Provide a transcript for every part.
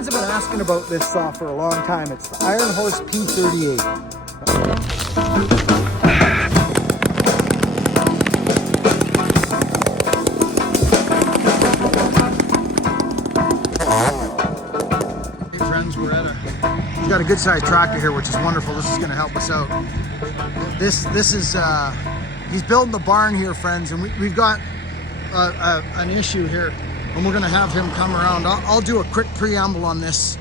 Friends have been asking about this saw for a long time. It's the Iron Horse P38. He's got a good sized tractor here, which is wonderful. This is going to help us out. This is he's building the barn here, friends, and we've got an issue here, and we're going to have him come around. I'll do a quick preamble on this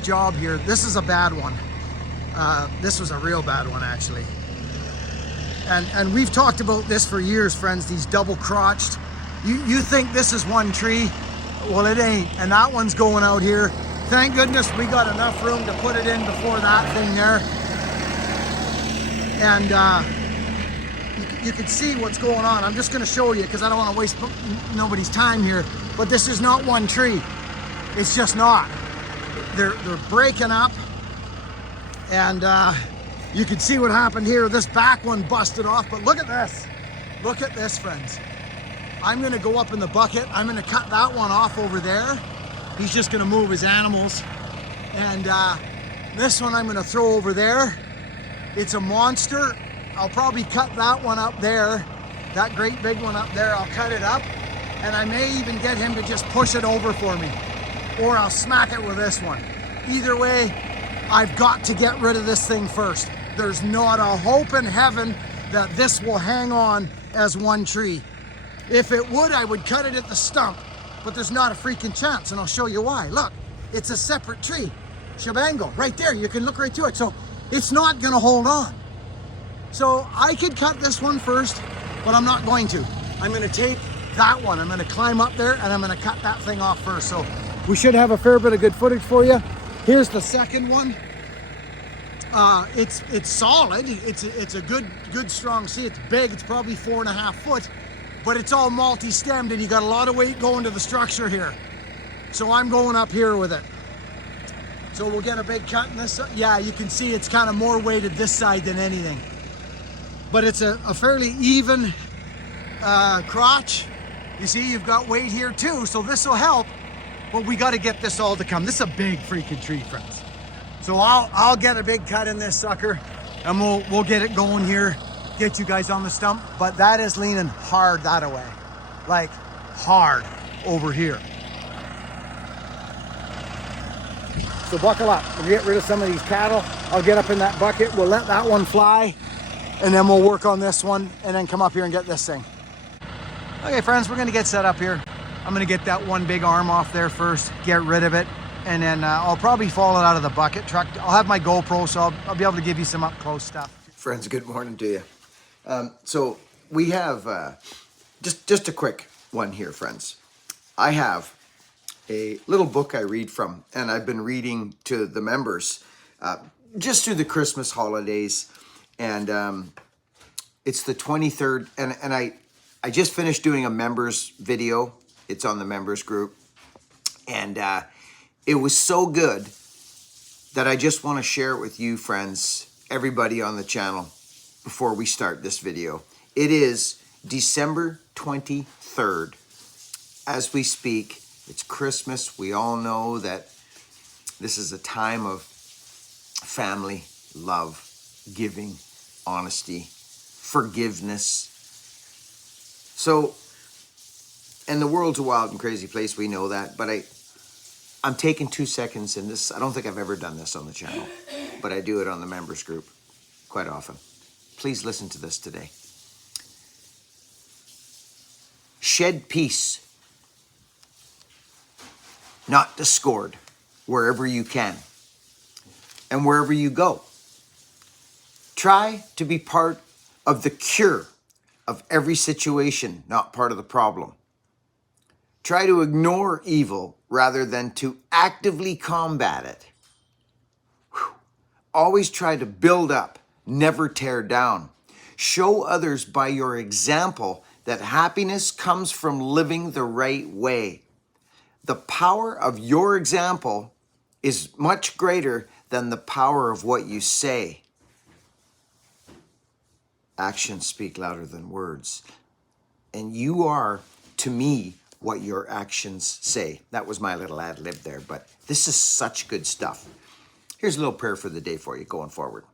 job here. This is a bad one. This was a real bad one, actually. And we've talked about this for years, friends. These double crotched. You think this is one tree? Well, it ain't. And that one's going out here. Thank goodness we got enough room to put it in before that thing there. And you can see what's going on. I'm just going to show you because I don't want to waste nobody's time here. But this is not one tree. It's just not. They're breaking up. And you can see what happened here. This back one busted off. But look at this. Look at this, friends. I'm going to go up in the bucket. I'm going to cut that one off over there. He's just gonna move his animals. And this one I'm gonna throw over there. It's a monster. I'll probably cut that one up there. That great big one up there, I'll cut it up. And I may even get him to just push it over for me. Or I'll smack it with this one. Either way, I've got to get rid of this thing first. There's not a hope in heaven that this will hang on as one tree. If it would, I would cut it at the stump. But there's not a freaking chance, and I'll show you why. Look, it's a separate tree. Shabango, right there, you can look right to it. So it's not gonna hold on. So I could cut this one first, but I'm not going to. I'm gonna take that one. I'm gonna climb up there and I'm gonna cut that thing off first. So we should have a fair bit of good footage for you. Here's the second one. It's solid. It's a good strong C. It's big, it's probably 4.5 foot. But it's all multi-stemmed and you got a lot of weight going to the structure here. So I'm going up here with it. So we'll get a big cut in this. Yeah, you can see it's kind of more weighted this side than anything. But it's a fairly even crotch. You see, you've got weight here too, so this will help. But we got to get this all to come. This is a big freaking tree, friends. So I'll get a big cut in this sucker and we'll get it going here. Get you guys on the stump, but that is leaning hard that away, like hard over here. So buckle up. We'll get rid of some of these cattle. I'll get up in that bucket. We'll let that one fly, and then we'll work on this one, and then come up here and get this thing. Okay, friends, we're gonna get set up here. I'm gonna get that one big arm off there first, get rid of it, and then I'll probably fall it out of the bucket truck. I'll have my GoPro, so I'll be able to give you some up close stuff. Friends, good morning to you. So we have just a quick one here, friends. I have a little book I read from, and I've been reading to the members just through the Christmas holidays, and it's the 23rd, and I just finished doing a members video. It's on the members group, and it was so good that I just want to share it with you, friends, everybody on the channel, before we start this video. It is December 23rd. As we speak, it's Christmas. We all know that this is a time of family, love, giving, honesty, forgiveness. So, and the world's a wild and crazy place, we know that, but I'm taking 2 seconds in this. I don't think I've ever done this on the channel, but I do it on the members group quite often. Please listen to this today. Shed peace, not discord, wherever you can and wherever you go. Try to be part of the cure of every situation, not part of the problem. Try to ignore evil rather than to actively combat it. Always try to build up, never tear down. Show others by your example that happiness comes from living the right way. The power of your example is much greater than the power of what you say. Actions speak louder than words. And you are, to me, what your actions say. That was my little ad lib there, but this is such good stuff. Here's a little prayer for the day for you going forward.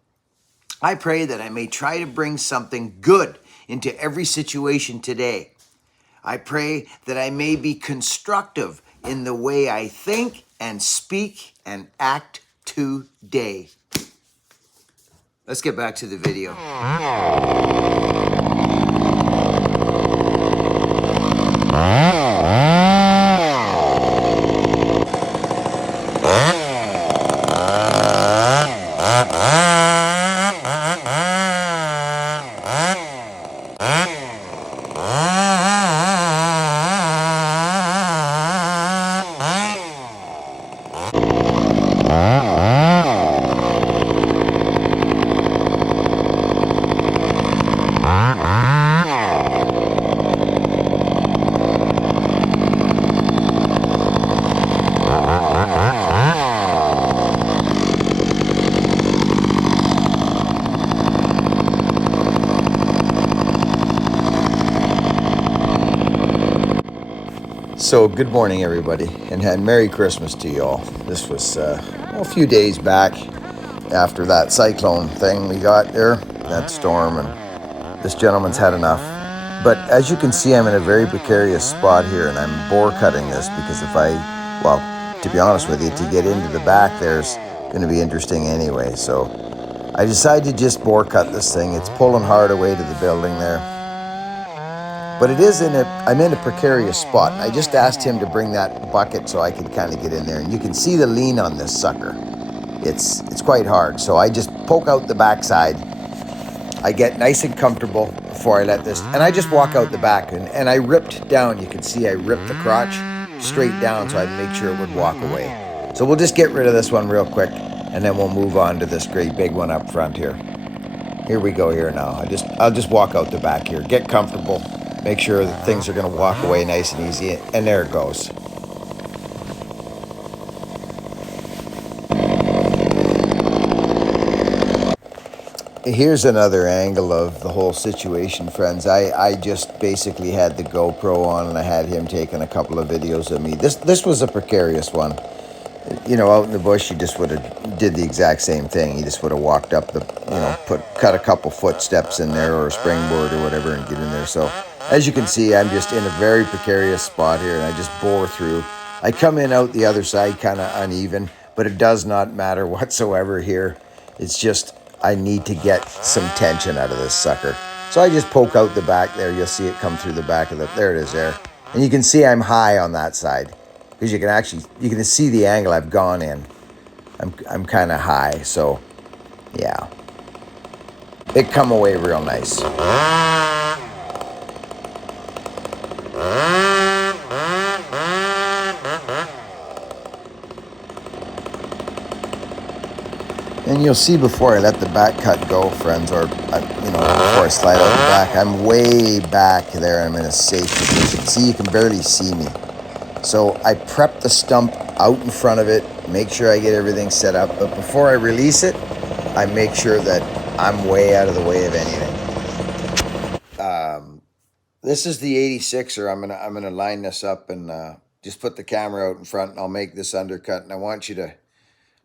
I pray that I may try to bring something good into every situation today. I pray that I may be constructive in the way I think and speak and act today. Let's get back to the video. So good morning, everybody, and Merry Christmas to you all. This was a few days back after that cyclone thing we got there, that storm, and this gentleman's had enough. But as you can see, I'm in a very precarious spot here, and I'm bore cutting this because to be honest with you, to get into the back there's going to be interesting anyway. So I decided to just bore cut this thing. It's pulling hard away to the building there. But I'm in a precarious spot. I just asked him to bring that bucket so I could kind of get in there. And you can see the lean on this sucker. It's quite hard. So I just poke out the backside. I get nice and comfortable before I let this. And I just walk out the back. And I ripped down. You can see I ripped the crotch straight down so I'd make sure it would walk away. So we'll just get rid of this one real quick. And then we'll move on to this great big one up front here. Here we go here now. I'll just walk out the back here. Get comfortable. Make sure that things are going to walk away nice and easy. And there it goes. Here's another angle of the whole situation, friends. I just basically had the GoPro on and I had him taking a couple of videos of me. This was a precarious one. You know, out in the bush, you just would have did the exact same thing. You just would have walked up cut a couple footsteps in there or a springboard or whatever and get in there. So as you can see, I'm just in a very precarious spot here and I just bore through. I come in out the other side kind of uneven, but it does not matter whatsoever here. It's just I need to get some tension out of this sucker. So I just poke out the back there. You'll see it come through the back of there it is there. And you can see I'm high on that side because you can see the angle I've gone in. I'm kind of high, so yeah. It come away real nice. And you'll see before I let the back cut go, friends, or before I slide out the back, I'm way back there. I'm in a safe position. See, you can barely see me. So I prep the stump out in front of it, make sure I get everything set up. But before I release it, I make sure that I'm way out of the way of anything. This is the 86er. I'm gonna line this up and just put the camera out in front, and I'll make this undercut. And I want you to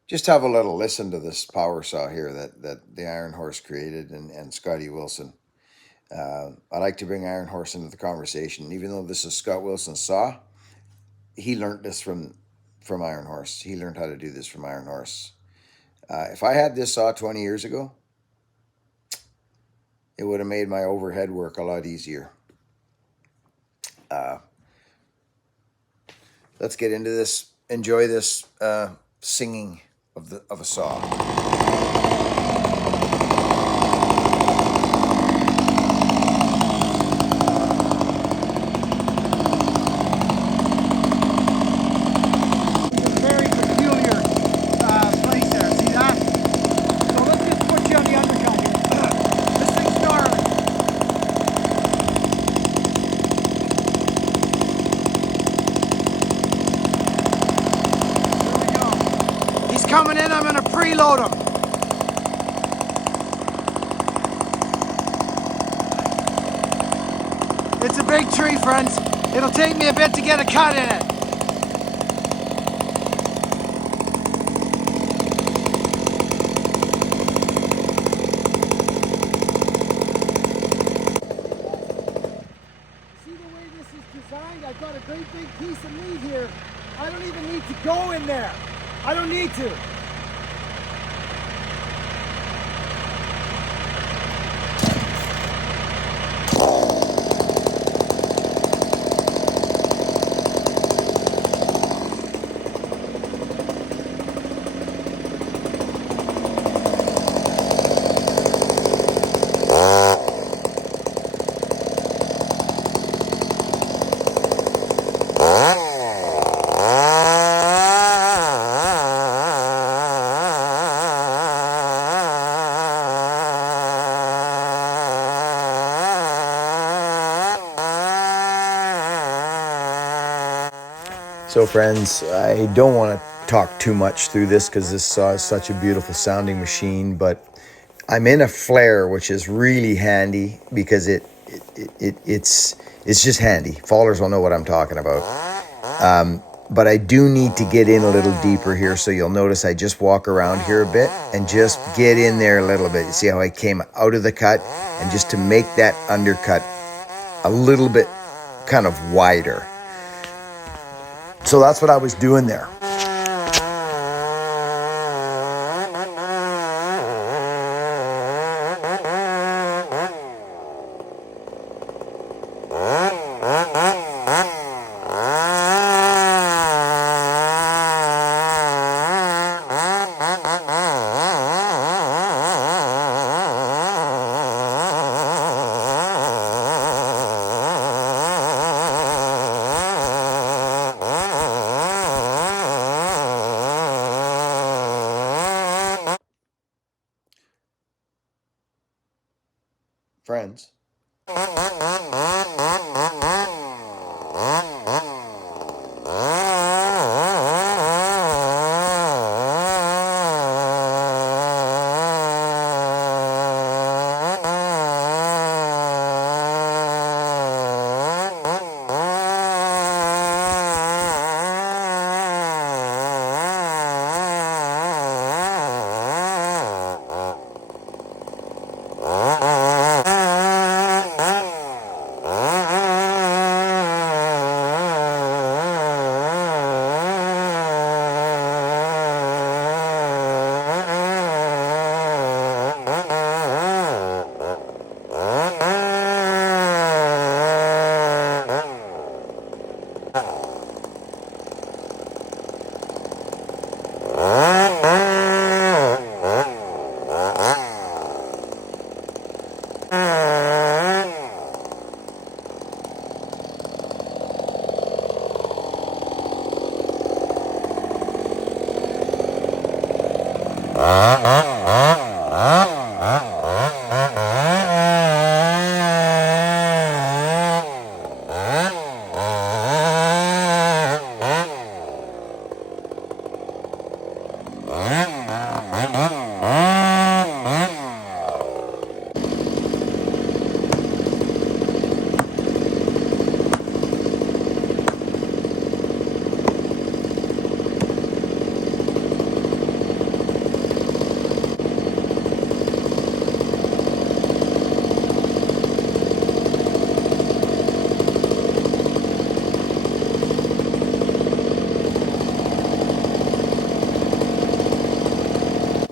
just have a little listen to this power saw here that the Iron Horse created and Scotty Wilson. I like to bring Iron Horse into the conversation. Even though this is Scott Wilson's saw, he learned this from Iron Horse. He learned how to do this from Iron Horse. If I had this saw 20 years ago, it would have made my overhead work a lot easier. Let's get into this. Enjoy this singing of a saw. Very peculiar place there. See that? So let's just put you on the undercut here. This thing's gnarly. Here we go. He's coming in. I'm going to preload him. It's a big tree, friends. It'll take me a bit to get a cut in it. See the way this is designed? I've got a great big piece of meat here. I don't even need to go in there. I don't need to. So friends, I don't want to talk too much through this because this saw is such a beautiful sounding machine, but I'm in a flare, which is really handy because it's just handy. Fallers will know what I'm talking about. But I do need to get in a little deeper here, so you'll notice I just walk around here a bit and just get in there a little bit. You see how I came out of the cut, and just to make that undercut a little bit kind of wider. So that's what I was doing there. Friends.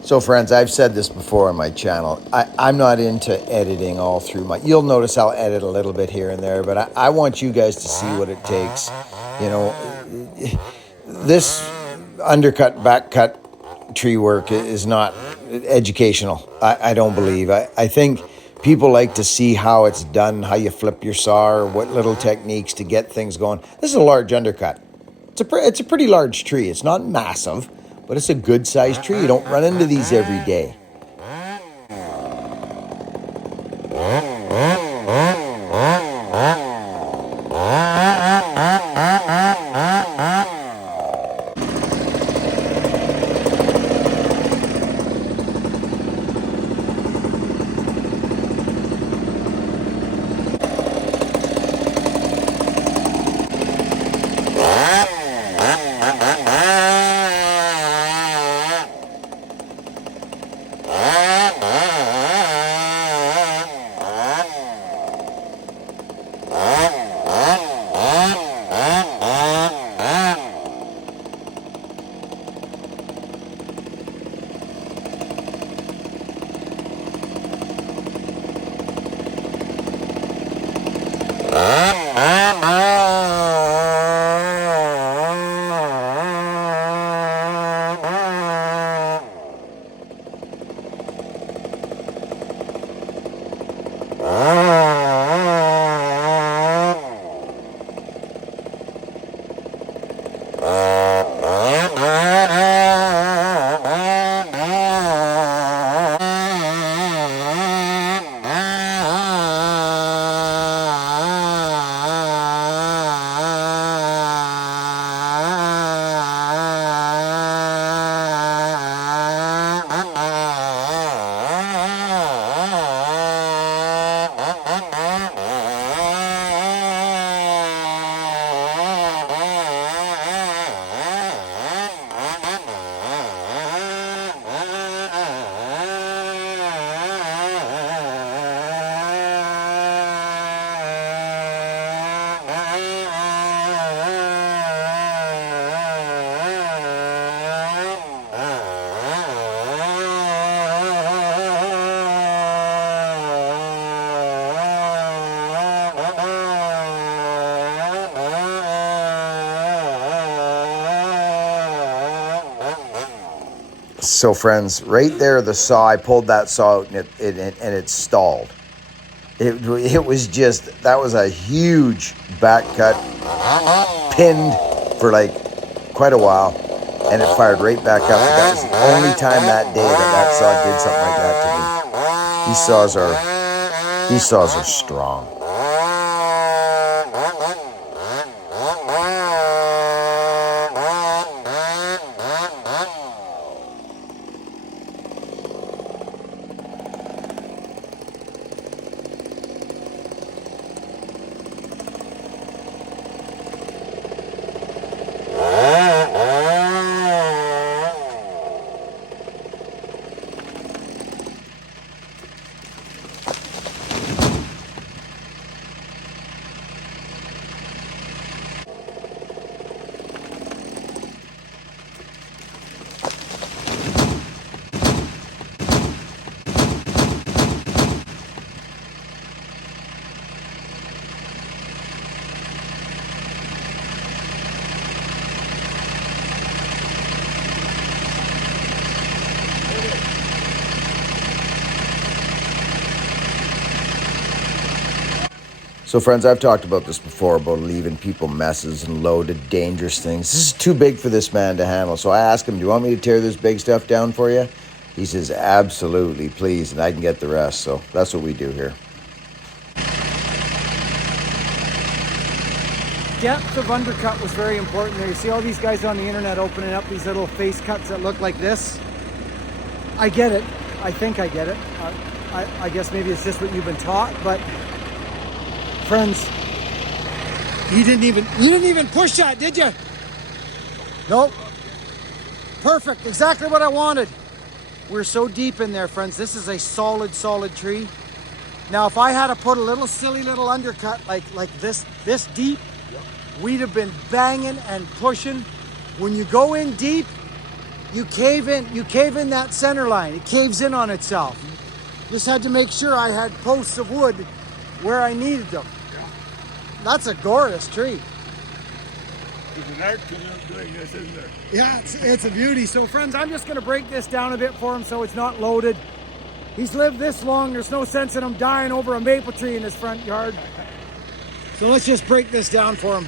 So friends, I've said this before on my channel. I'm not into editing all through my... You'll notice I'll edit a little bit here and there, but I want you guys to see what it takes. You know, this undercut, back cut tree work is not educational. I don't believe. I think people like to see how it's done, how you flip your saw, or what little techniques to get things going. This is a large undercut. It's a pretty large tree. It's not massive, but it's a good-sized tree. You don't run into these every day. So friends, right there, the saw, I pulled that saw out and it stalled. It was just, that was a huge back cut, pinned for like quite a while, and it fired right back up. That was the only time that day that saw did something like that to me. These saws are strong. So friends, I've talked about this before, about leaving people messes and loaded dangerous things. This is too big for this man to handle. So I asked him, do you want me to tear this big stuff down for you? He says, absolutely, please, and I can get the rest. So that's what we do here. Depth of undercut was very important there. You see all these guys on the internet opening up these little face cuts that look like this. I get it. I think I get it. I guess maybe it's just what you've been taught, but friends, you didn't even push that, did you? Nope. Perfect. Exactly what I wanted. We're so deep in there, friends. This is a solid tree. Now, if I had to put a little silly little undercut like this deep, we'd have been banging and pushing. When you go in deep, you cave in that center line. It caves in on itself. Just had to make sure I had posts of wood where I needed them. That's a gorgeous tree. There's an art to doing this, isn't there? Yeah, it's a beauty. So friends, I'm just gonna break this down a bit for him so it's not loaded. He's lived this long, there's no sense in him dying over a maple tree in his front yard. So let's just break this down for him.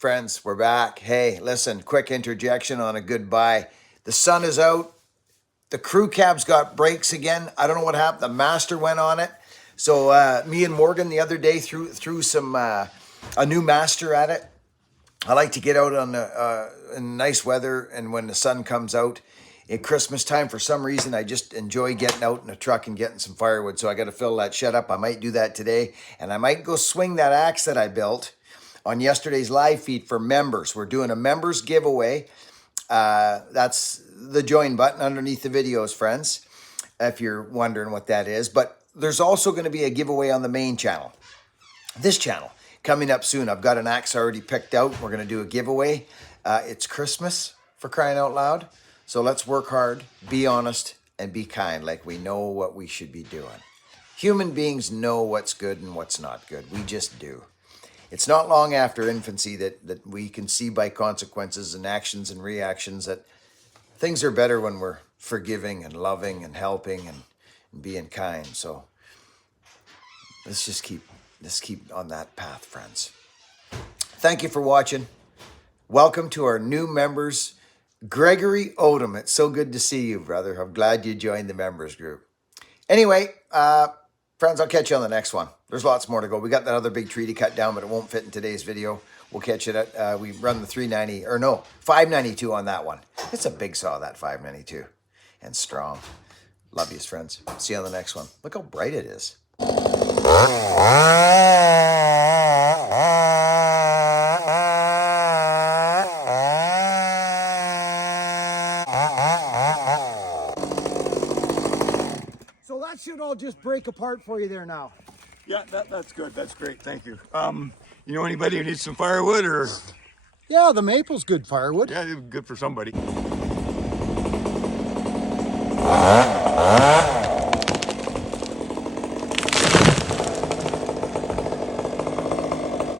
friends, we're back. Hey, listen, quick interjection on a goodbye. The sun is out. The crew cab's got brakes again. I don't know what happened. The master went on it. So me and Morgan the other day threw some a new master at it. I like to get out on in nice weather and when the sun comes out. At Christmas time, for some reason, I just enjoy getting out in a truck and getting some firewood. So I got to fill that shed up. I might do that today. And I might go swing that axe that I built on yesterday's live feed for members. We're doing a members giveaway. That's the join button underneath the videos, friends, if you're wondering what that is. But there's also going to be a giveaway on the main channel. This channel coming up soon. I've got an axe already picked out. We're going to do a giveaway. It's Christmas, for crying out loud. So let's work hard, be honest, and be kind like we know what we should be doing. Human beings know what's good and what's not good. We just do. It's not long after infancy that we can see by consequences and actions and reactions that things are better when we're forgiving and loving and helping and being kind. So let's keep on that path, friends. Thank you for watching. Welcome to our new members. Gregory Odom, it's so good to see you, brother. I'm glad you joined the members group. Anyway, friends, I'll catch you on the next one. There's lots more to go. We got that other big tree to cut down, but it won't fit in today's video. We'll catch it at, we run the 592 on that one. It's a big saw, that 592, and strong. Love yous, friends. See you on the next one. Look how bright it is. So that should all just break apart for you there now. Yeah, that's good. That's great. Thank you. You know anybody who needs some firewood or? Yeah, the maple's good firewood. Yeah, good for somebody.